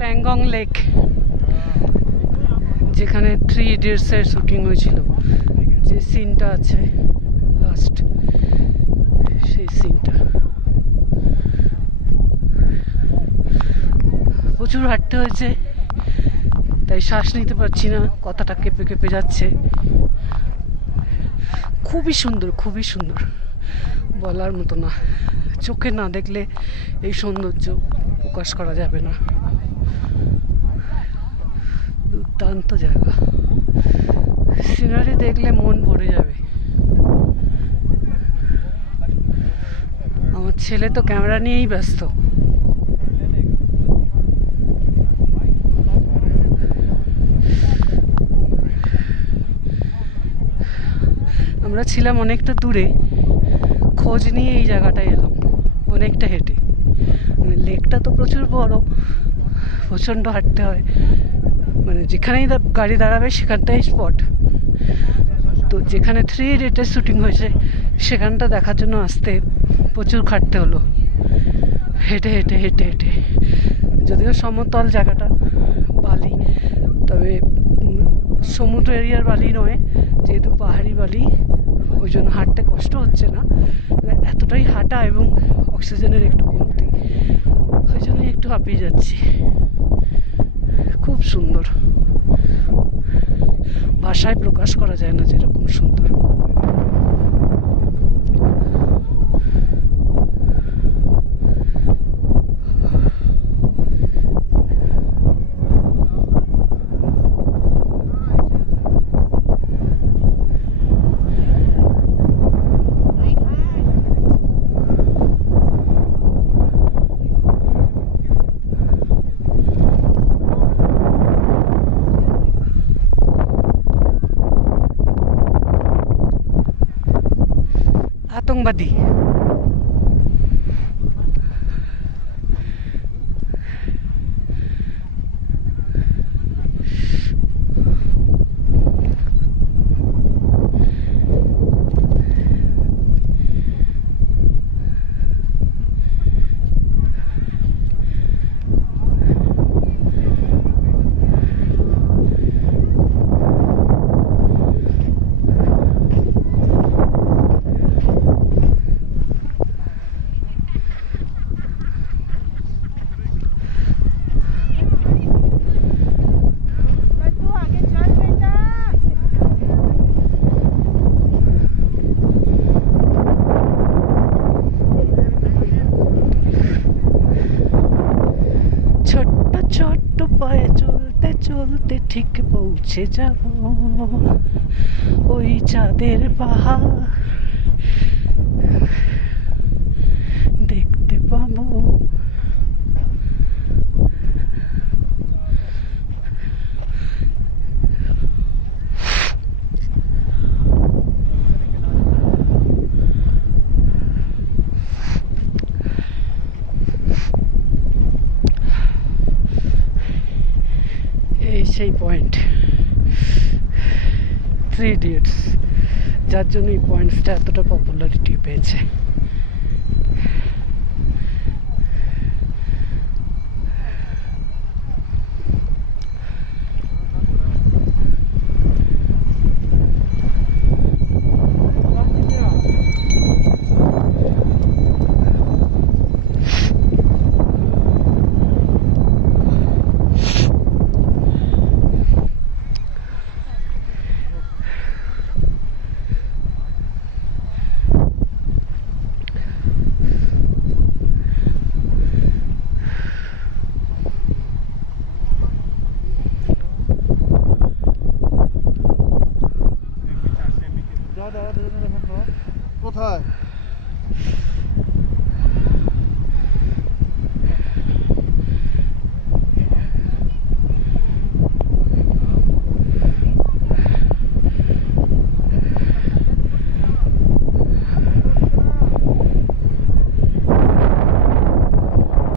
Pangong lake, যেখানে 3 Idiots এর shooting হয়েছিল, যে সিনটা আছে লাস্ট, সেই সিনটা। প্রচুর হাঁটতে হয়েছে, তাই শ্বাস নিতে পারছি না, কথাটা কেঁপে কেঁপে যাচ্ছে। খুবই সুন্দর, খুবই সুন্দর, বলার মতো না। চোখে না দেখলে এই সৌন্দর্য প্রকাশ করা যাবে না। দুর্দান্ত জায়গা, সিনারি দেখলে মন ভরে যাবে। আমার ছেলে তো ক্যামেরা নিয়েই ব্যস্ত। আমরা ছিলাম অনেকটা দূরে, খোঁজ নিয়ে এই জায়গাটায় এলাম, অনেকটা হেঁটে। লেকটা তো প্রচুর বড়, প্রচণ্ড হাঁটতে হয়, মানে যেখানেই গাড়ি দাঁড়াবে সেখানটাই স্পট। তো যেখানে 3 Idiots শুটিং হয়েছে সেখানটা দেখার জন্য আসতে প্রচুর খাটতে হলো, হেঁটে হেঁটে হেঁটে হেঁটে। যদিও সমতল জায়গাটা, বালি, তবে সমুদ্র এরিয়ার বালি নয়, যেহেতু পাহাড়ি বালি, ওই জন্য হাঁটতে কষ্ট হচ্ছে না। এতটাই হাঁটা এবং অক্সিজেনের একটু কমতি, ওই জন্যই একটু হাঁপিয়ে যাচ্ছি। খুব সুন্দর, ভাষায় প্রকাশ করা যায় না যেরকম সুন্দর। আতঙ্কবাদী। ছোট্ট পায়ে চলতে চলতে ঠিক পৌঁছে যাব ওই চাঁদের পাহাড়, দেখতে পাবো। এই সেই পয়েন্ট 3 Idiots, যার জন্য এই পয়েন্টসটা এতটা পপুলারিটি পেয়েছে। কোথায়